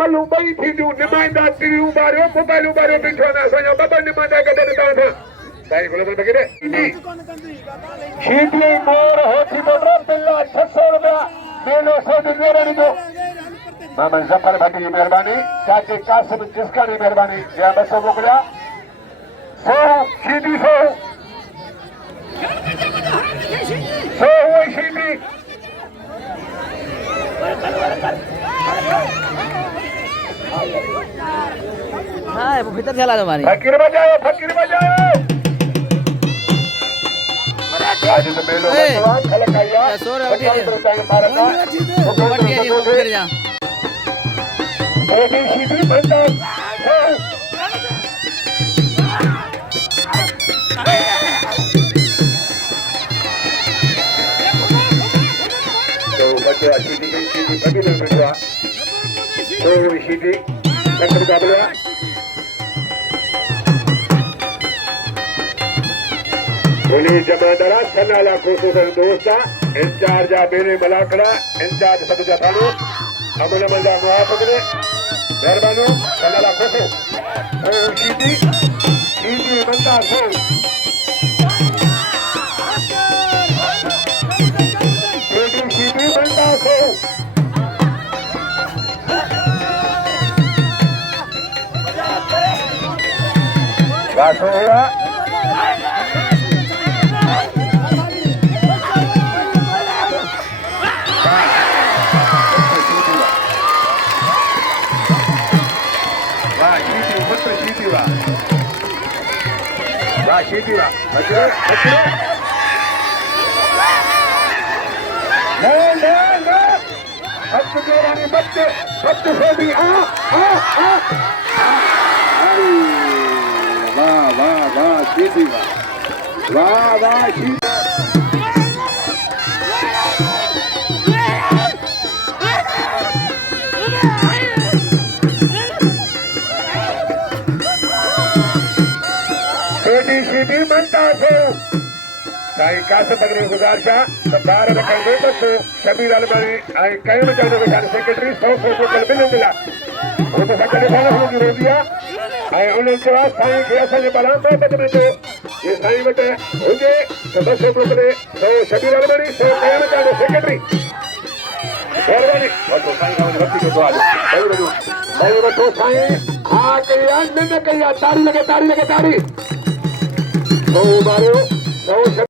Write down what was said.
मलू बई थी जो निमाइंदा टीवी उबारियो मोबाइल उबारियो बिठो ना सजो बाबा निमाइंदा के दे ता साई गुलाम बगेरे शीटी मोर होठी बोलो बिल्ला 600 रुपया मेलो से दिवेरणी दो मामा जफर भाटी की मेहरबानी चाचे कासिम जिसका की मेहरबानी या बसो मोकलिया 100 शीटी 100 हुई शीटी हाँ वो भीतर चला तुम्हारी फकीर बजाओ आज तो मेलो भगवान खलकाया सोर उठी जा एडी सीधी बंदा तो बच्चा सीधी फकीर बजा तो सीधी लंगर काबला बोली जमादारा सनाला कोसोसर दोस्ता इंचार्ज बेरे मलाकड़ा इंचार्ज सब जातानो अमल मंदा मुआफिक ने मेहरबानो सनाला कोसो ओ सीधी बंदा सो सीधी बंदा सो बात होगा शीटी बच्चे बच्चे से भी वाह शीटी वाह शीटी सीधी बनता हो साईं कासिम बगरी गुजारिशा सरदार रखण दे बसो शबीर अलमानी आई कई मचाने बेचारे सेक्रेटरी 100 टोटल बिल मिला वो तो सकले फाना हो रो दिया आई उन्हें जवाब साईं के असल बला में बदले जो ये साईं बटे होगे तो 200 टोटल 100 शबीर अलमानी 100 कई मचाने सेक्रेटरी मेहरबानी और साईं का भक्ति के दुआ भाई बतो साईं हां के यार न कहिया ताड़ी लगे ताड़ी तो मारो